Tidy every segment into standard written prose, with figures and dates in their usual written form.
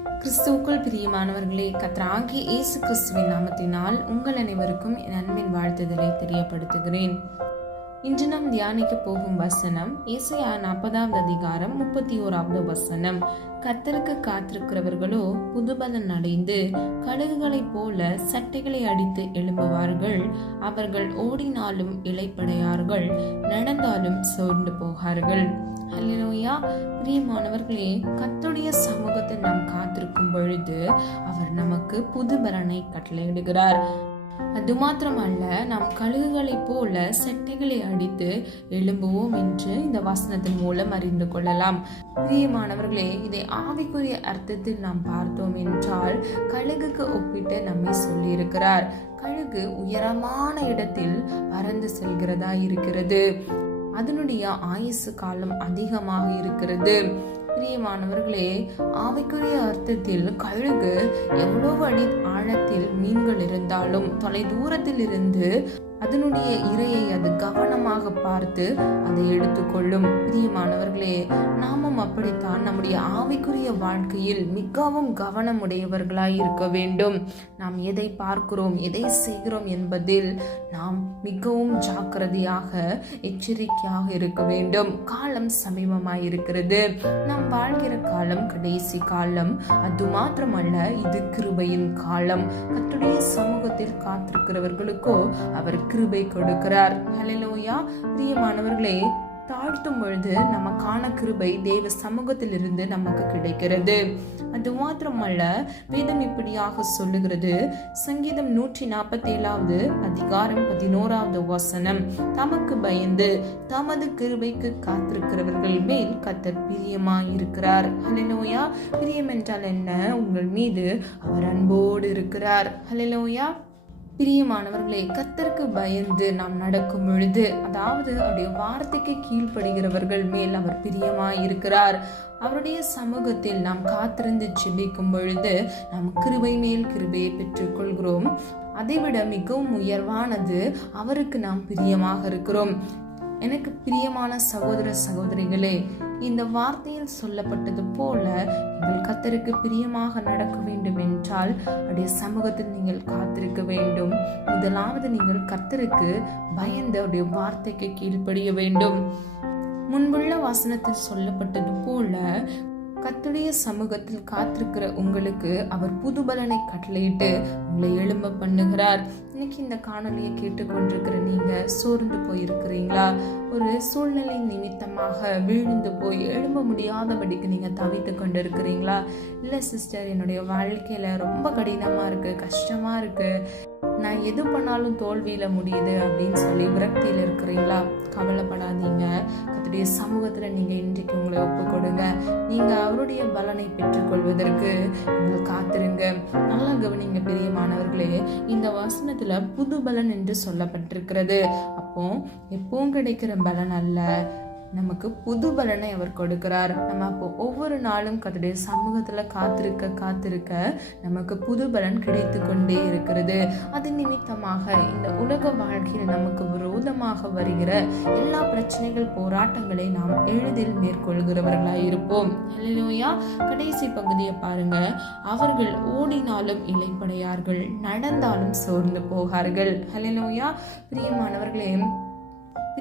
கிறிஸ்துவுக்குள் பிரியமானவர்களே, கர்த்தராகிய இயேசு கிறிஸ்துவின் நாமத்தினால் உங்கள் அனைவருக்கும் என் அன்பின் வாழ்த்துதலை தெரியப்படுத்துகிறேன். இன்று நாம் தியானிக்க போகும் வசனம் ஏசாயா 40வது அதிகாரம் 31வது வசனம். கர்த்தருக்கு காத்திருக்கிறவர்களோ புதுபலன் அடைந்து கழுகுகளைப் போல சட்டைகளை அடித்து எழும்புவார்கள். அவர்கள் ஓடினாலும் இளைப்படையார்கள், நடந்தாலும் சோர்ந்து போகார்கள். ஹல்லேலூயா. பிரியமானவர்களே, கர்த்தருடைய சமூகத்தில் நாம் காத்திருக்கும் பொழுது அவர் நமக்கு புது பலனை கட்டளையிடுகிறார். அது மாத்திரமல்ல, நாம் கழுகுகளைப் போல செட்டைகளை அடித்து எழும்புவோம் என்று இந்த வசனத்தின் மூலம் அறிந்து கொள்ளலாம். பிரியமானவர்களே, இதை ஆவிக்குரிய அர்த்தத்தில் நாம் பார்த்தோம் என்றால் கழுகுக்கு ஒப்பிட்டு நம்மை சொல்லி இருக்கிறார். கழுகு உயரமான இடத்தில் பறந்து செல்கிறதா இருக்கிறது. அதனுடைய ஆயுசு காலம் அதிகமாக இருக்கிறது. பிரியமானவர்களே, ஆவிக்குரிய அர்த்தத்தில் கழுகு எவ்வளவு அடி ஆழத்தில் மீன்கள் இருந்தாலும் தொலை தூரத்தில் இருந்து அதனுடைய இரையை அது கவனமாக பார்த்து அதை எடுத்துக்கொள்ளும். பிரியமானவர்களே, நாமும் அப்படித்தான் நம்முடைய ஆவிக்குரிய வாழ்க்கையில் மிகவும் கவனமுடையவர்களாய் இருக்க வேண்டும். நாம் எதை பார்க்கிறோம், எதை செய்கிறோம் என்பதில் நாம் மிகவும் ஜாக்கிரதையாக எச்சரிக்கையாக இருக்க வேண்டும். காலம் சமீபமாய் இருக்கிறது. நாம் வாழ்கிற காலம் கடைசி காலம். அது மாத்திரமல்ல, இது கிருபையின் காலம். கர்த்தருடைய சமூகத்தில் காத்திருக்கிறவர்களுக்கோ அவர் கிருபை கொடுக்கிறார். ஹல்லேலூயா. பிரியமானவர்களே, தாழ்த்தும் பொழுது நமக்கான கிருபை தேவ சமூகத்தில் இருந்து நமக்கு கிடைக்கிறது. அது மாத்திரமல்ல, வேதம் இப்படியாக சொல்லுகிறது. சங்கீதம் 147வது அதிகாரம் 11வது வசனம். தமக்கு பயந்து தமது கிருபைக்கு காத்திருக்கிறவர்கள் மேல் கர்த்தர் பிரியமாயிருக்கிறார். ஹல்லேலூயா. பிரியம் என்றால் என்ன? உங்கள் மீது அவர் அன்போடு இருக்கிறார். ஹல்லேலூயா. பிரியமானவர்களே, கர்த்தருக்கு பயந்து நாம் நடக்கும் பொழுது, அதாவது அவருடைய வார்த்தைக்கு கீழ்ப்படுகிறவர்கள் மேல் அவர் பிரியமாய் இருக்கிறார். அவருடைய சமூகத்தில் நாம் காத்திருந்து ஜெபிக்கும் பொழுது நாம் கிருபை மேல் கிருபையை பெற்றுக் கொள்கிறோம். அதைவிட மிகவும் உயர்வானது, அவருக்கு நாம் பிரியமாக இருக்கிறோம். எனக்கு பிரியமான சகோதர சகோதரிகளே, இந்த வார்த்தையில் சொல்லப்பட்டது போல நீங்கள் கர்த்தருக்கு பிரியமாக நடக்க வேண்டும் என்றால் அவருடைய சமூகத்தில் நீங்கள் காத்திருக்க வேண்டும். முதலாவது நீங்கள் கர்த்தருக்கு பயந்து அவருடைய வார்த்தைக்கு கீழ்ப்படிய வேண்டும். முன்புள்ள வசனத்தில் சொல்லப்பட்டது போல கர்த்தருடைய சமூகத்தில் காத்திருக்கிற உங்களுக்கு அவர் புது பலனை கட்டளையிட்டு உங்களை எழும்ப பண்ணுகிறார். இன்னைக்கு இந்த காணொலியை கேட்டுக்கொண்டிருக்கிற நீங்க சோர்ந்து போயிருக்கிறீங்களா? ஒரு சூழ்நிலை நிமித்தமாக விழுந்து போய் எழும்ப முடியாதபடிக்கு நீங்க தவித்து கொண்டு இருக்கிறீங்களா? இல்லை சிஸ்டர், என்னுடைய வாழ்க்கையில ரொம்ப கடினமா இருக்கு, கஷ்டமா இருக்கு, நான் எது பண்ணாலும் தோல்வியில முடியுது அப்படின்னு சொல்லி விரக்தியில இருக்கிறீங்களா? கவலைப்படாதீங்க. கர்த்தருடைய சமூகத்துல நீங்க இன்றைக்கு உங்களை ஒப்பு கொடுங்க. நீங்க அவருடைய பலனை பெற்றுக்கொள்வதற்கு நீங்கள் காத்திருங்க. நல்லா கவனிங்க பிரியமானவர்களே, இந்த வசனத்துல புது பலன் என்று சொல்லப்பட்டிருக்கிறது. அப்போ எப்பவும் கிடைக்கிற பலன் அல்ல, நமக்கு புது பலனை அவர் கொடுக்கிறார். நம்ம அப்போ ஒவ்வொரு நாளும் கர்த்தருடைய சமூகத்துல காத்திருக்க நமக்கு புது பலன் கிடைத்து கொண்டே இருக்கிறது. அது நிமித்தமாக இந்த உலக வாழ்க்கையில் நமக்கு விரோதமாக வருகிற எல்லா பிரச்சனைகள், போராட்டங்களை நாம் எளிதில் மேற்கொள்கிறவர்களாய் இருப்போம். ஹல்லேலூயா. கடைசி பகுதியை பாருங்க. அவர்கள் ஓடினாலும் இளைப்படையார்கள், நடந்தாலும் சோர்ந்து போகார்கள். ஹல்லேலூயா.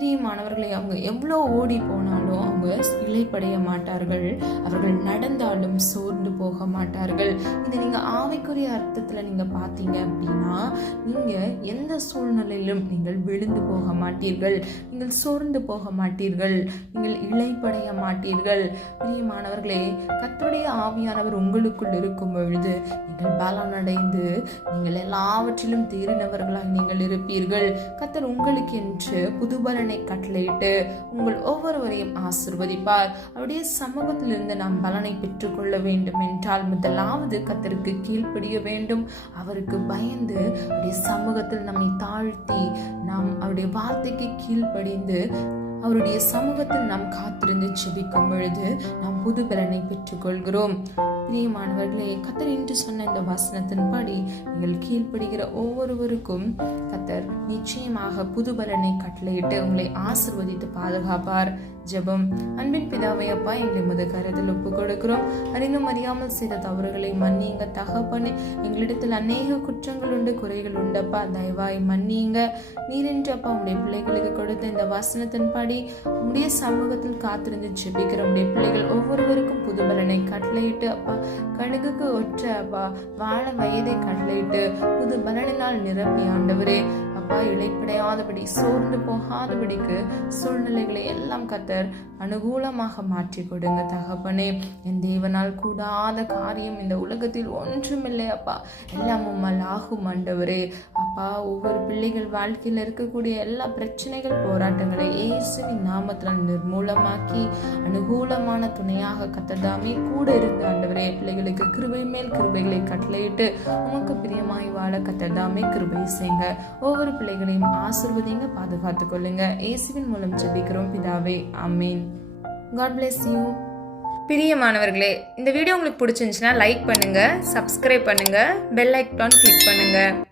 பிரியமானவர்களே, அவங்க எவ்வளோ ஓடி போனாலும் அவங்க இளைப்படைய மாட்டார்கள். அவர்கள் நடந்தாலும் சோர்ந்து போக மாட்டார்கள். இதை நீங்க ஆவிக்குரிய அர்த்தத்துல நீங்க பார்த்தீங்க அப்படின்னா, நீங்க எந்த சூழ்நிலையிலும் நீங்கள் விழுந்து போக மாட்டீர்கள், நீங்கள் சோர்ந்து போக மாட்டீர்கள், நீங்கள் இளைப்படைய மாட்டீர்கள். பிரியமானவர்களே, கர்த்தருடைய ஆவியானவர் உங்களுக்குள் இருக்கும் பொழுது நீங்கள் பலனடைந்து நீங்கள் எல்லாவற்றிலும் தேறினவர்களாக நீங்கள் இருப்பீர்கள். கர்த்தர் உங்களுக்கு என்று புது பலனை கட்டளையிட்டு உங்கள் ஒவ்வொருவரையும் ஆசீர்வதிப்பார். அவருடைய சமூகத்திலிருந்து நாம் பலனை பெற்றுக்கொள்ள வேண்டும் என்றால் முதலாவது கர்த்தருக்கு கீழ்ப்படிய வேண்டும். அவருக்கு பயந்து அவருடைய சமூகத்தில் நம்மை தாழ்த்தி நாம் அவருடைய வார்த்தைக்கு கீழ்ப்படிந்து அவருடைய சமூகத்தில் நாம் காத்திருந்து ஜெபிக்கும் பொழுது நாம் புது பலனை பெற்றுக்கொள்கிறோம். பிரியமானவர்களே, கர்த்தர் என்று சொன்ன இந்த வசனத்தின்படி நீங்கள் கீழ்ப்படுகிற ஒவ்வொருவருக்கும் கர்த்தர் நிச்சயமாக புது பலனை கட்டளையிட்டு உங்களை ஆசீர்வதித்து பாதுகாப்பார். ஜெபம். அன்பின் பிதாவே அப்பா, எங்களை முத கருத்தில் ஒப்பு கொடுக்கிறோம். அறிந்தும் அறியாமல் செய்த தவறுகளை மன்னியுங்க தகப்பனே. எங்களிடத்தில் அநேக குற்றங்கள் உண்டு, குறைகள் உண்டப்பா, தயவாய் மன்னியுங்க. நீரென்று அப்பா உடைய பிள்ளைகளுக்கு கொடுத்த இந்த வசனத்தின்படி உடைய சமூகத்தில் காத்திருந்து ஜெபிக்கிற உடைய பிள்ளைகள் ஒவ்வொருவருக்கும் புது பலனை கட்டளையிட்டு அப்பா, கழுகுக்கு ஒற்ற அப்பா வாழ வயதை கட்டளையிட்டு புது பலனினால் நிரப்பி ஆண்டவரே அப்பா, இழைப்படையாதபடி சோர்ந்து போகாதபடிக்கு சூழ்நிலைகளை எல்லாம் கர்த்தர் அனுகூலமாக மாற்றி கொடுங்க தகப்பனே. என் தேவனால் கூடாத காரியம் இந்த உலகத்தில் ஒன்றுமில்லை அப்பா, எல்லாம் உம்மால் ஆகும் ஆண்டவரே. அப்பா, ஒவ்வொரு பிள்ளைகள் வாழ்க்கையில் இருக்கக்கூடிய எல்லா பிரச்சனைகள் போராட்டங்களை இயேசுவின் நாமத்தில் நிர்மூலமாக்கி அனுகூலமான துணையாக கர்த்தர்தாமே கூட இருந்து ஆண்டவரே பிள்ளைகளுக்கு கிருபை மேல் கிருபைகளை கட்டளையிட்டு உமக்கு பிரியமாய் வாழ கர்த்தர்தாமே கிருபை செய்யுங்க. ஒவ்வொரு பிள்ளைகளையும் ஆசீர்வதிங்க, பாதுகாத்துக் கொள்ளுங்க. இயேசுவின் மூலம் ஜெபிக்கிறோம் பிதாவே, ஆமென். God bless you. பிரியமானவர்களே, இந்த வீடியோ உங்களுக்கு பிடிச்சிருந்துச்சுன்னா லைக் பண்ணுங்க, சப்ஸ்கிரைப் பண்ணுங்க, பெல் ஐக்கான் கிளிக் பண்ணுங்க.